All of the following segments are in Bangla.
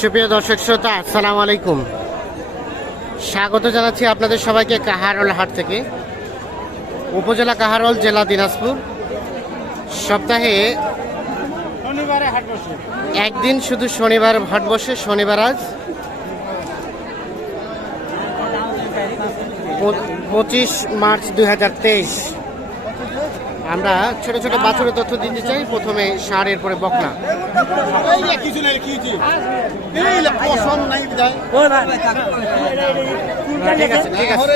সুপ্রিয় দর্শক শ্রোতা আসসালামু আলাইকুম। স্বাগত জানাচ্ছি আপনাদের সবাইকে কাহারোল হাট থেকে। উপজেলা কাহারোল জেলা দিনাজপুর। সপ্তাহে একদিন শুধু শনিবার হাট বসে শনিবার আজ পঁচিশ মার্চ দু হাজার তেইশ। আমরা ছোট ছোট বাছুরের তথ্য দিতে চাই। প্রথমে ষাঁড় এরপরে বকনা। ঠিক আছে ঠিক আছে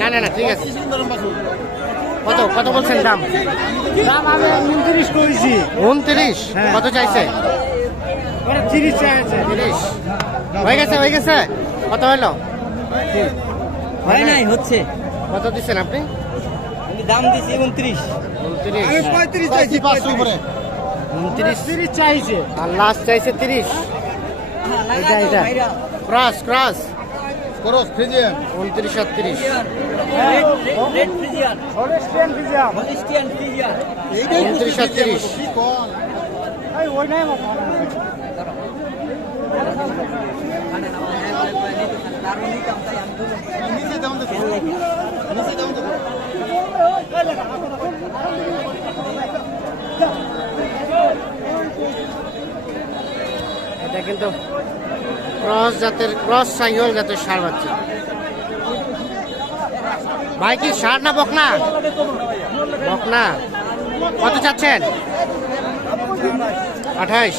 না না না ঠিক আছে। কত কত বলছেন দাম? দাম আমি 29 কইছি উনত্রিশ? কত চাইছে? 30 চাইছে। তিরিশ। হয়ে গেছে হয়ে গেছে? কত হলো? হয় নাই হচ্ছে। কত দিচ্ছেন আপনি? দাম দিছি উনত্রিশ। উনত্রিশ। আমি 35 চাইছি 500 উপরে। উনত্রিশ। 30 চাইছে। আর লাস্ট চাইছে তিরিশ। এটা এটা। Cross cross. খরচ ফ্রিজিয়ান। উনত্রিশ আর তিরিশ। উনত্রিশ আর তিরিশ। এটা কিন্তু ক্রস জাতের, ক্রস সাইহল জাতের সার বাচ্চা। ভাই, কি সার না বকনা? বকনা। কত চাচ্ছেন? আঠাইশ।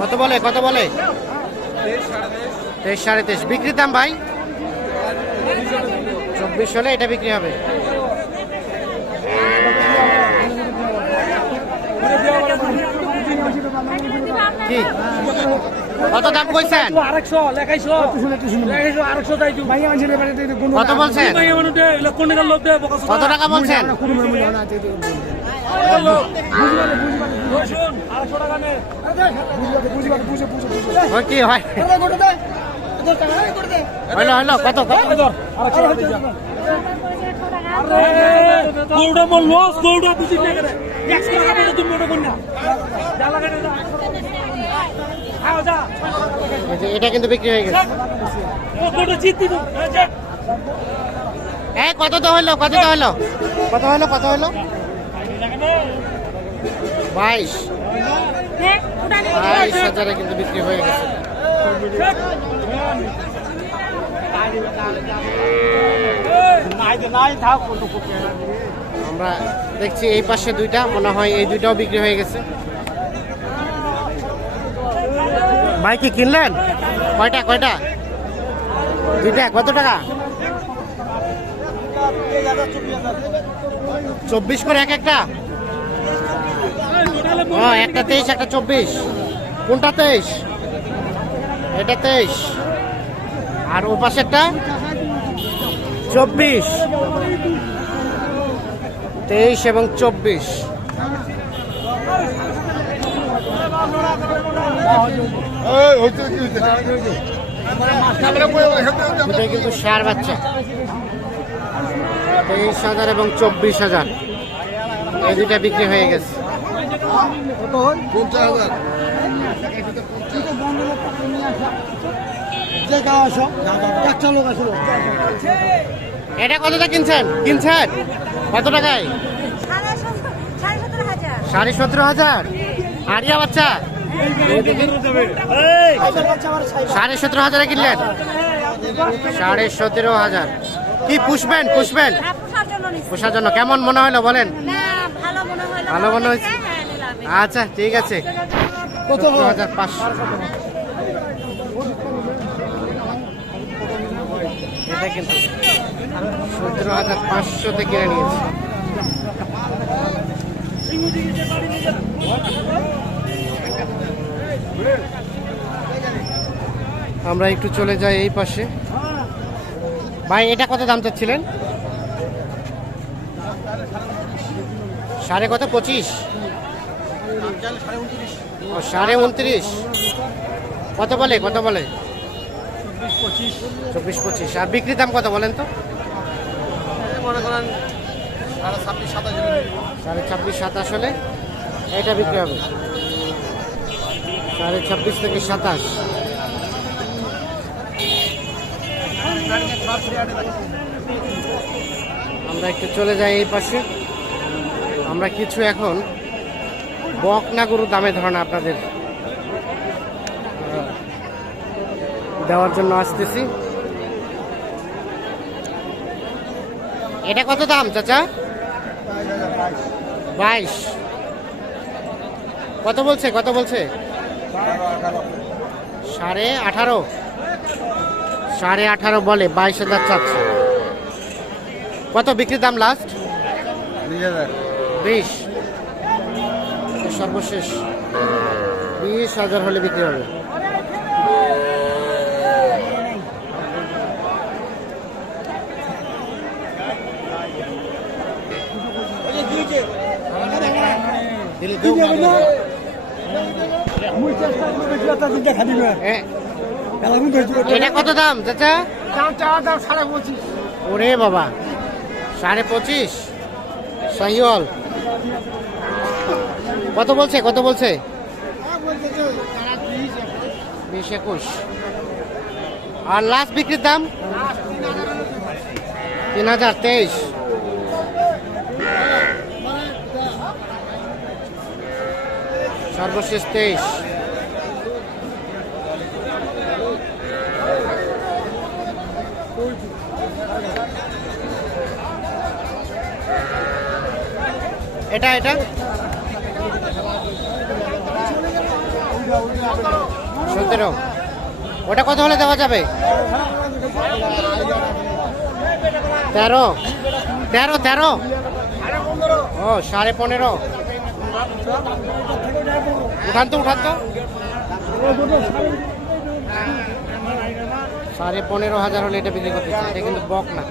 কত বলে কত বলে? তেইশ সাড়ে তেইশ। বিক্রির দাম ভাই? চব্বিশ হলে এটা বিক্রি হবে। কত বলছেন? কত টাকা বলছেন? কি হয় এটা কিন্তু বিক্রি হয়ে গেছে। কত তো হইল কত তো হইল কত হইল কত হইল বাইশ। বাইশ হাজারে কিন্তু বিক্রি হয়ে গেছে। আমরা দেখছি এই পাশে দুইটা মনে হয় এই দুইটাও বিক্রি হয়ে গেছে। ভাই কি কিনলেন? কয়টা কয়টা? দুইটা কত টাকা? চব্বিশ করে এক একটা? ও একটা তেইশ, একটা চব্বিশ। কোনটা তেইশ? এটা তেইশ। আর ও পাশেরটা? চব্বিশ। তেইশ এবং চব্বিশ। কিন্তু শেয়ার বাচ্চা তেইশ হাজার এবং চব্বিশ হাজার। এই দুইটা বিক্রি হয়ে গেছে। কত 50000 জায়গা আসো একটা লোক আসো এটা কতটা কিনছেন? কিনছেন? কত টাকায়? সাড়ে সতেরো হাজার। আরিয়া বাচ্চা? সাড়ে সতেরো হাজারে কিনলেন? সাড়ে সতেরো হাজার। কি পুষবেন পুষবেন? পোষার জন্য। কেমন মনে হলো বলেন? না ভালো মনে হলো। ভালো মনে হয়েছে? আচ্ছা ঠিক আছে। কত হাজার পাঁচশো। এটা কিন্তু সতেরো হাজার পাঁচশোতে কিনে নিয়েছে। আমরা একটু চলে যাই এই পাশে। ভাই এটা কত দাম চাচ্ছিলেন? সাড়ে কত? পঁচিশ? সাড়ে উনত্রিশ। কত বলে কত বলে? চব্বিশ পঁচিশ। আর বিক্রির দাম কত বলেন তো? সাড়ে ছাব্বিশ, সাতাশ হলে এটা বিক্রি হবে। সাড়ে ছাব্বিশ থেকে সাতাশ। আমরা একটু চলে যাই এই পাশে। আমরা কিছু এখন বকনা গরুর দামে ধারণা আপনাদের দেওয়ার জন্য আসতেছি। এটা কত দাম চাচা? বাইশ। কত বলছে কত বলছে? সাড়ে আঠারো। সাড়ে আঠারো বলে বাইশ হাজার চারশো। কত বিক্রির দাম লাস্ট বিশ। সর্বশেষ বিশ হাজার হলে বিক্রি হবে। কত দাম চাচা? ওরে বাবা সাড়ে পঁচিশ। সাহিওয়াল কত বলছে কত বলছে? বিশ একুশ। আর লাস্ট বিক্রির দাম? তিন হাজার তেইশ। সর্বশেষ তেইশ। এটা এটা? সতেরো। ওটা কত হলে দেওয়া যাবে? তেরো। তেরো তেরো। ও, সাড়ে পনেরো। উঠান তো উঠান তো। সাড়ে পনেরো হাজার হলে এটা বিক্রি করতেছে এটা কিন্তু বক না।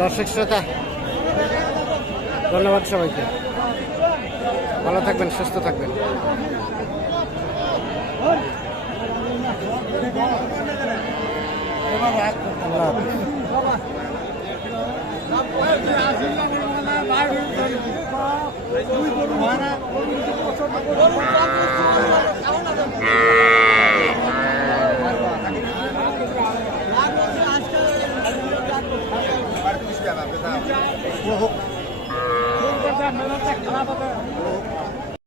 দর্শক শ্রোতা ধন্যবাদ সবাইকে। ভালো থাকবেন সুস্থ থাকবেন।